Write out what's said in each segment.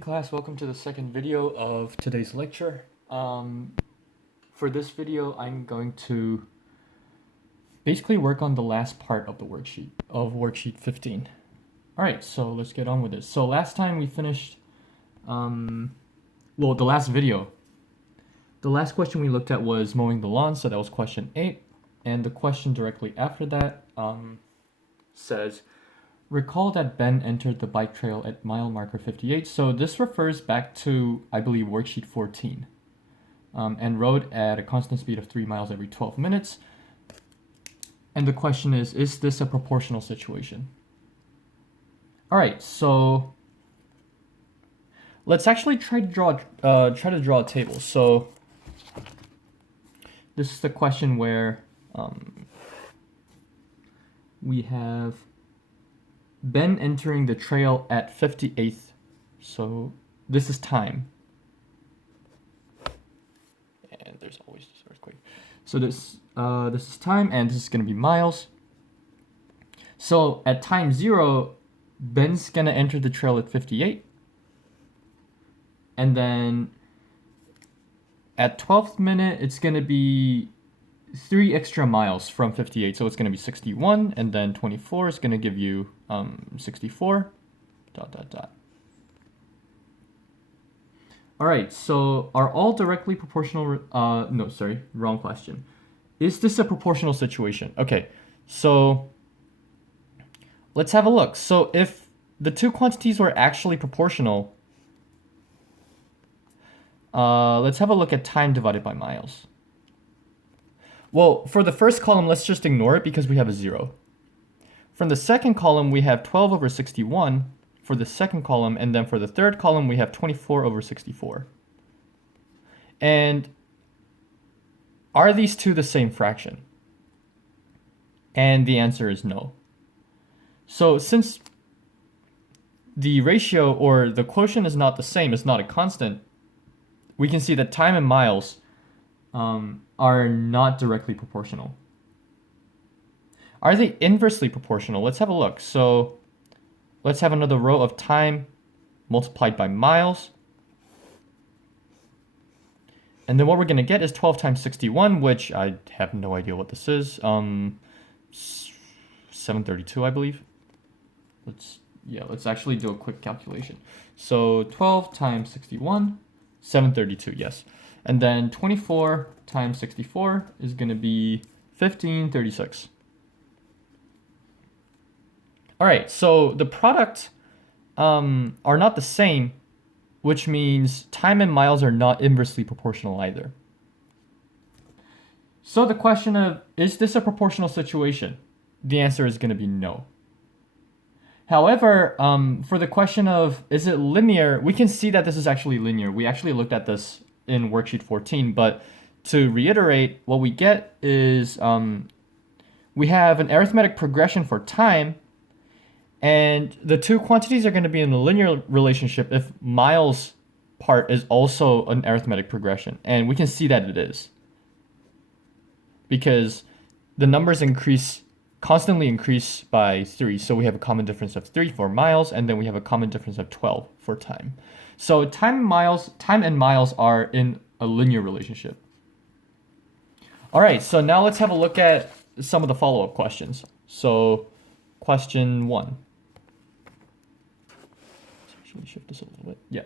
class, welcome to the second video of today's lecture. For this video, I'm going to basically work on the last part of the worksheet, of worksheet 15. Alright, so let's get on with this. So last time we finished, the last video. The last question we looked at was mowing the lawn, so that was question 8. And the question directly after that says, recall that Ben entered the bike trail at mile marker 58. So this refers back to, I believe, worksheet 14. And rode at a constant speed of 3 miles every 12 minutes. And the question is this a proportional situation? All right, so let's actually try to draw a table. So this is the question where we have Ben entering the trail at 58th. So this is time. And there's always this earthquake. So this is time, and this is going to be miles. So at time 0, Ben's going to enter the trail at 58. And then at 12th minute, it's going to be 3 extra miles from 58. So it's going to be 61, and then 24 is going to give you 64, ... All right, so are all directly proportional, no, sorry, wrong question. Is this a proportional situation? Okay, so let's have a look. So if the two quantities were actually proportional, let's have a look at time divided by miles. Well, for the first column, let's just ignore it because we have a 0. From the second column, we have 12 over 61 for the second column, and then for the third column, we have 24 over 64. And are these two the same fraction? And the answer is no. So since the ratio or the quotient is not the same, it's not a constant, we can see that time and miles are not directly proportional. Are they inversely proportional? Let's have a look. So let's have another row of time multiplied by miles. And then what we're going to get is 12 times 61, which I have no idea what this is. 732, I believe. Let's actually do a quick calculation. So 12 times 61, 732, yes. And then 24 times 64 is going to be 1536. All right, so the product are not the same, which means time and miles are not inversely proportional either. So the question of, is this a proportional situation? The answer is going to be no. However, for the question of, is it linear, we can see that this is actually linear. We actually looked at this in worksheet 14, but to reiterate, what we get is we have an arithmetic progression for time, and the two quantities are going to be in a linear relationship if miles part is also an arithmetic progression. And we can see that it is, because the numbers constantly increase by 3. So we have a common difference of 3 for miles, and then we have a common difference of 12 for time. So time and miles are in a linear relationship. All right, so now let's have a look at some of the follow-up questions. So question 1. Let me shift this a little bit. Yeah.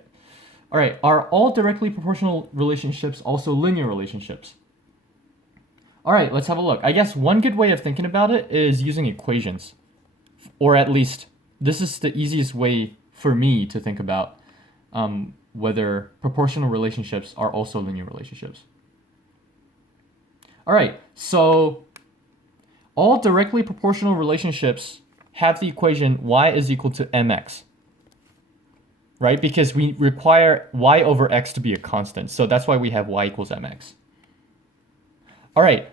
All right, are all directly proportional relationships also linear relationships? All right, let's have a look. I guess one good way of thinking about it is using equations. Or at least, this is the easiest way for me to think about whether proportional relationships are also linear relationships. All right, so all directly proportional relationships have the equation y is equal to mx. Right? Because we require y over x to be a constant. So that's why we have y equals mx. All right.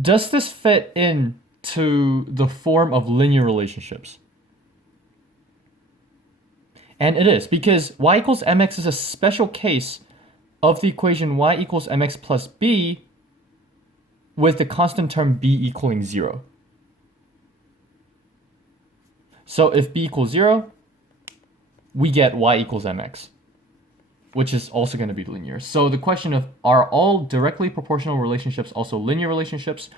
Does this fit into the form of linear relationships? And it is, because y equals mx is a special case of the equation y equals mx plus b with the constant term b equaling 0. So if b equals 0, we get y equals mx, which is also going to be linear. So the question of, are all directly proportional relationships also linear relationships?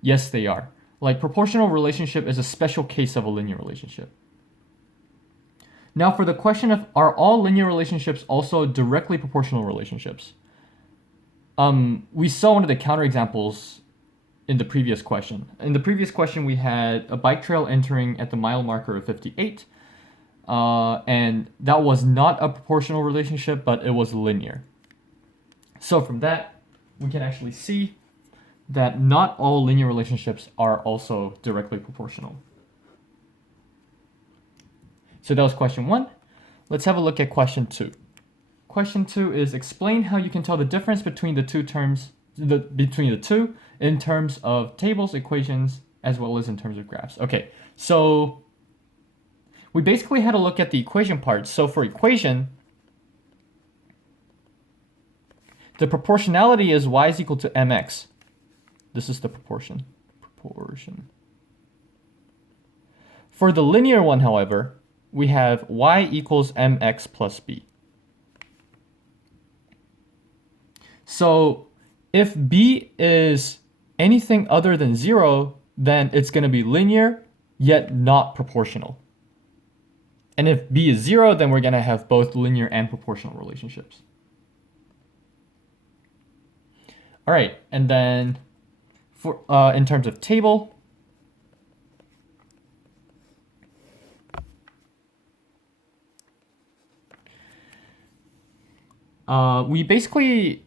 Yes, they are. Like, proportional relationship is a special case of a linear relationship. Now for the question of, are all linear relationships also directly proportional relationships? We saw one of the counterexamples in the previous question. In the previous question, we had a bike trail entering at the mile marker of 58, and that was not a proportional relationship, but it was linear. So from that, we can actually see that not all linear relationships are also directly proportional. So that was question 1. Let's have a look at question 2. Question 2 is, explain how you can tell the difference between the two terms, between the two in terms of tables, equations, as well as in terms of graphs. Okay, so we basically had a look at the equation part. So for equation, the proportionality is y is equal to mx. This is the proportion. For the linear one, however, we have y equals mx plus b. So if b is anything other than 0, then it's going to be linear, yet not proportional. And if b is 0, then we're going to have both linear and proportional relationships. All right, and then for in terms of table, we basically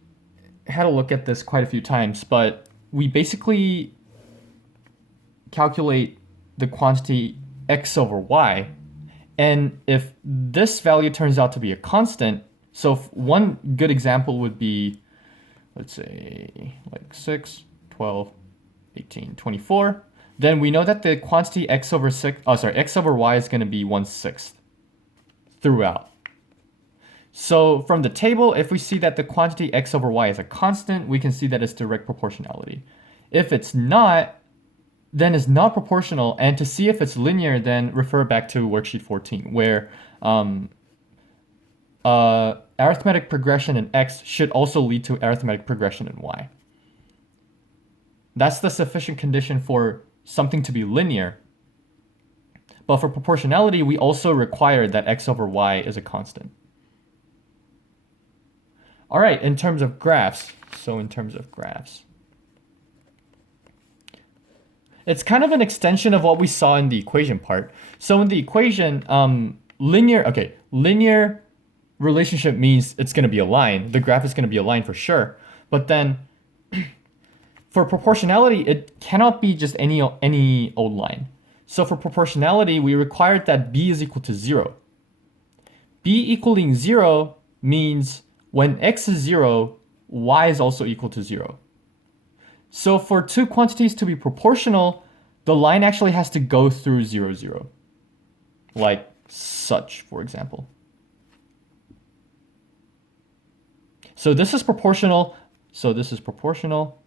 had a look at this quite a few times, but we basically calculate the quantity x over y, and if this value turns out to be a constant, so one good example would be, let's say, like 6, 12, 18, 24, then we know that the quantity x over y is going to be 1/6 throughout. So from the table, if we see that the quantity x over y is a constant, we can see that it's direct proportionality. If it's not, then it's not proportional. And to see if it's linear, then refer back to worksheet 14, where arithmetic progression in x should also lead to arithmetic progression in y. That's the sufficient condition for something to be linear. But for proportionality, we also require that x over y is a constant. All right, in terms of graphs, it's kind of an extension of what we saw in the equation part. So in the equation, linear relationship means it's going to be a line. The graph is going to be a line for sure. But then for proportionality, it cannot be just any old line. So for proportionality, we required that b is equal to 0. b equaling 0 means when x is 0, y is also equal to 0. So for two quantities to be proportional, the line actually has to go through 0, 0. Like such, for example. So this is proportional. So this is proportional.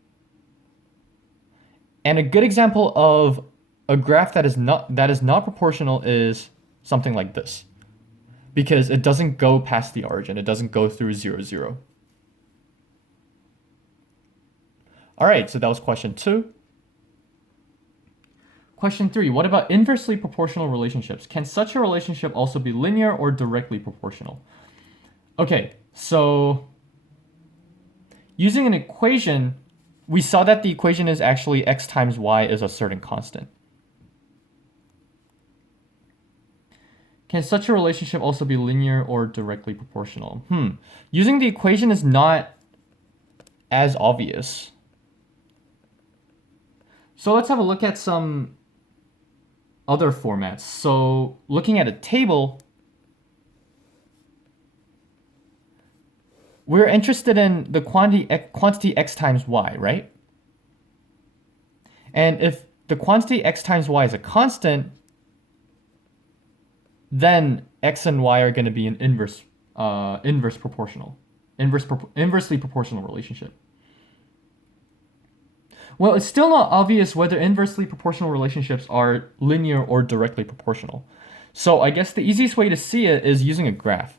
And a good example of a graph that is not proportional is something like this. Because it doesn't go past the origin. It doesn't go through 0, 0. All right, so that was question 2. Question 3, what about inversely proportional relationships? Can such a relationship also be linear or directly proportional? Okay, so using an equation, we saw that the equation is actually x times y is a certain constant. Can such a relationship also be linear or directly proportional? Using the equation is not as obvious. So let's have a look at some other formats. So looking at a table, we're interested in the quantity x times y, right? And if the quantity x times y is a constant, then x and y are going to be an inversely proportional relationship. Well, it's still not obvious whether inversely proportional relationships are linear or directly proportional. So I guess the easiest way to see it is using a graph.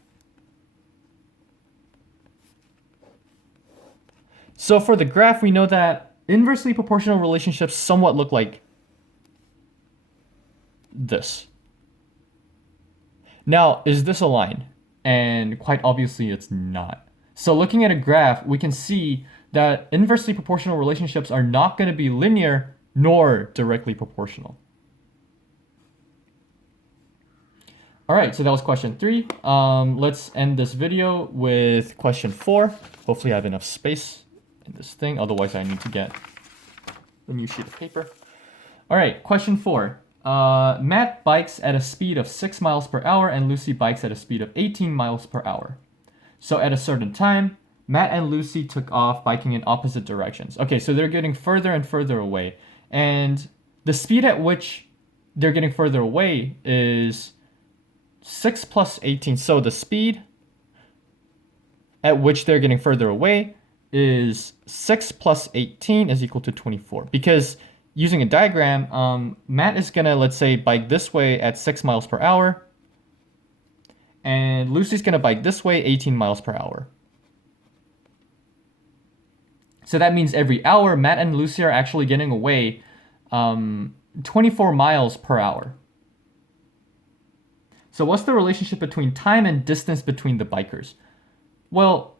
So for the graph, we know that inversely proportional relationships somewhat look like this. Now, is this a line? And quite obviously it's not. So looking at a graph, we can see that inversely proportional relationships are not going to be linear nor directly proportional. All right, so that was question 3. Let's end this video with question 4. Hopefully I have enough space in this thing. Otherwise, I need to get a new sheet of paper. All right, question 4. Matt bikes at a speed of 6 miles per hour and Lucy bikes at a speed of 18 miles per hour. So at a certain time, Matt and Lucy took off biking in opposite directions. Okay, so they're getting further and further away. And the speed at which they're getting further away is 6 plus 18. So the speed at which they're getting further away is 6 plus 18 is equal to 24. Because using a diagram, Matt is going to, let's say, bike this way at 6 miles per hour. And Lucy's going to bike this way 18 miles per hour. So that means every hour, Matt and Lucy are actually getting away 24 miles per hour. So what's the relationship between time and distance between the bikers? Well,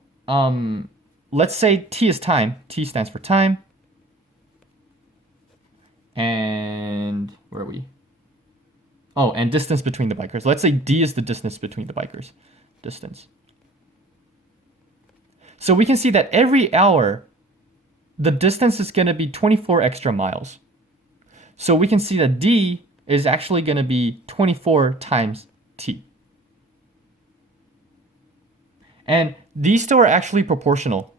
let's say T is time. T stands for time. And where are we? Oh, and distance between the bikers. Let's say D is the distance between the bikers. Distance. So we can see that every hour, the distance is going to be 24 extra miles. So we can see that D is actually going to be 24 times T. And these two are actually proportional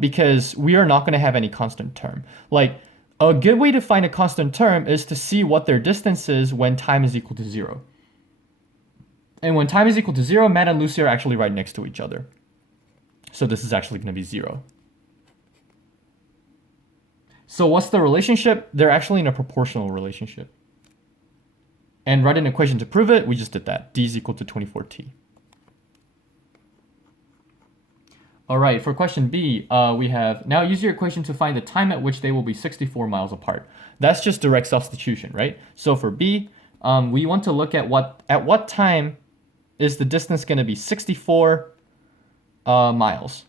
because we are not going to have any constant term. Like, a good way to find a constant term is to see what their distance is when time is equal to 0. And when time is equal to 0, Matt and Lucy are actually right next to each other. So this is actually going to be 0. So what's the relationship? They're actually in a proportional relationship. And write an equation to prove it. We just did that. D is equal to 24T. All right, for question B, we have, now use your equation to find the time at which they will be 64 miles apart. That's just direct substitution, right? So for B, we want to look at what time is the distance going to be 64 miles.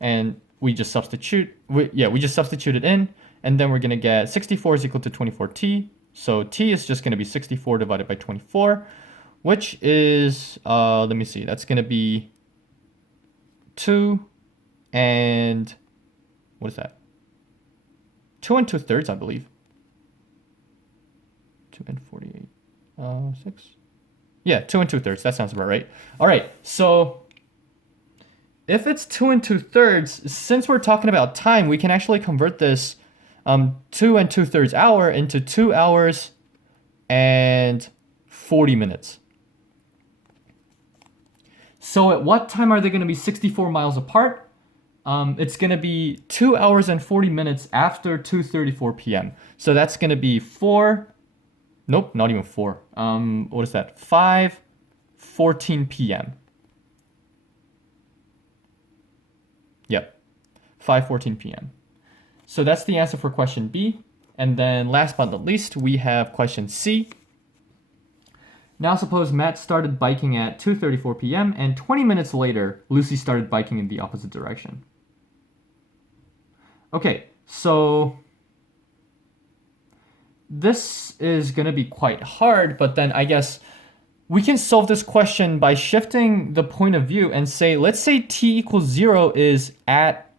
And we just substitute, we just substitute it in, and then we're going to get 64 is equal to 24T. So T is just going to be 64 divided by 24, which is, let me see, that's going to be 2 and what is that? 2 2/3, I believe. 2 and 48. 6. Yeah, 2 2/3. That sounds about right. All right. So if it's 2 2/3, since we're talking about time, we can actually convert this 2 2/3 hour into 2 hours and 40 minutes. So at what time are they going to be 64 miles apart? It's going to be 2 hours and 40 minutes after 2:34 p.m. So that's going to be 4. Nope, not even 4. What is that? 5:14 p.m. Yep, 5:14 p.m. So that's the answer for question B. And then last but not least, we have question C. Now suppose Matt started biking at 2:34 p.m. and 20 minutes later, Lucy started biking in the opposite direction. Okay, so this is going to be quite hard, but then I guess we can solve this question by shifting the point of view and say, let's say t equals 0 is at,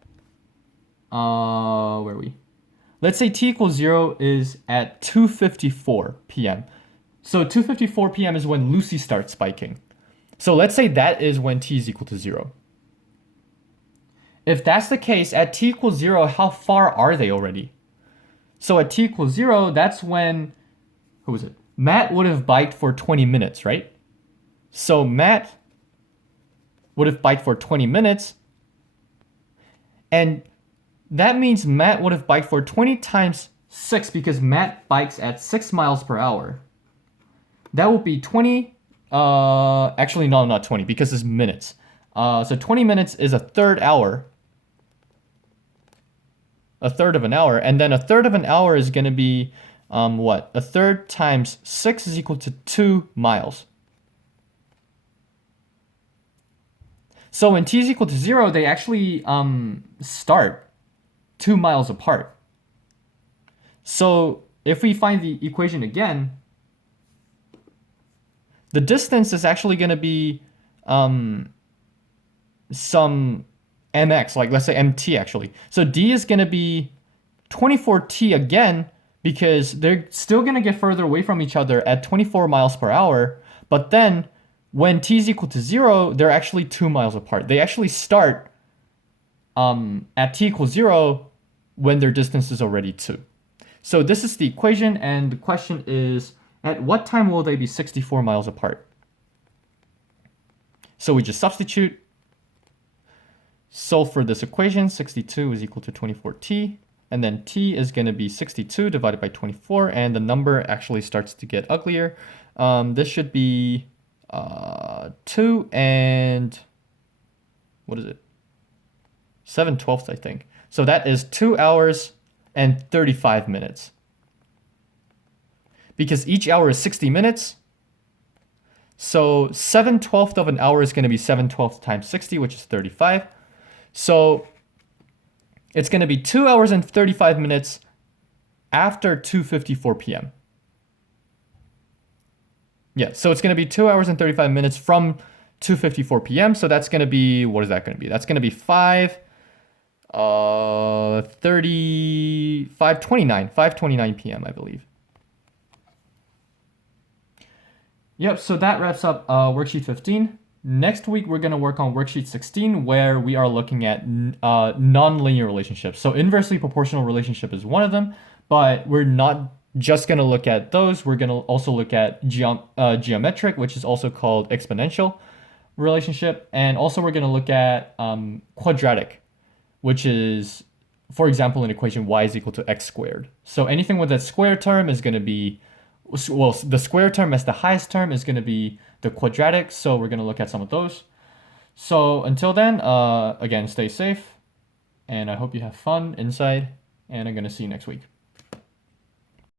where are we? Let's say t equals 0 is at 2:54 p.m. So 2:54 p.m. is when Lucy starts biking. So let's say that is when t is equal to 0. If that's the case, at t equals 0, how far are they already? So at t equals 0, that's when, who was it? Matt would have biked for 20 minutes, right? So Matt would have biked for 20 minutes. And that means Matt would have biked for 20 times 6 because Matt bikes at 6 miles per hour. That would be 20 Actually, no, not 20 because it's minutes. So 20 minutes is a third hour, a third of an hour, and then a third of an hour is going to be what? A third times 6 is equal to 2 miles. So when t is equal to 0, they actually start 2 miles apart. So if we find the equation again, the distance is actually going to be some mx, like let's say mt actually. So d is going to be 24t again because they're still going to get further away from each other at 24 miles per hour. But then when t is equal to 0, they're actually 2 miles apart. They actually start at t equals 0 when their distance is already 2. So this is the equation, and the question is, at what time will they be 64 miles apart? So we just substitute. Solve for this equation. 62 is equal to 24t. And then t is going to be 62 divided by 24. And the number actually starts to get uglier. This should be 2 and... what is it? 7/12, I think. So that is 2 hours and 35 minutes. Because each hour is 60 minutes. So 7/12 of an hour is going to be 7/12 times 60, which is 35. So it's going to be 2 hours and 35 minutes after 2:54 p.m. Yeah, so it's going to be 2 hours and 35 minutes from 2:54 p.m. So that's going to be, what is that going to be? That's going to be 5:29 p.m., I believe. Yep, so that wraps up worksheet 15. Next week, we're going to work on worksheet 16, where we are looking at nonlinear relationships. So inversely proportional relationship is one of them, but we're not just going to look at those. We're going to also look at geometric, which is also called exponential relationship. And also we're going to look at quadratic, which is, for example, an equation y is equal to x squared. So anything with that square term is going to be, well, the square term as the highest term is going to be the quadratic. So we're going to look at some of those. So until then, again, stay safe, and I hope you have fun inside, and I'm going to see you next week.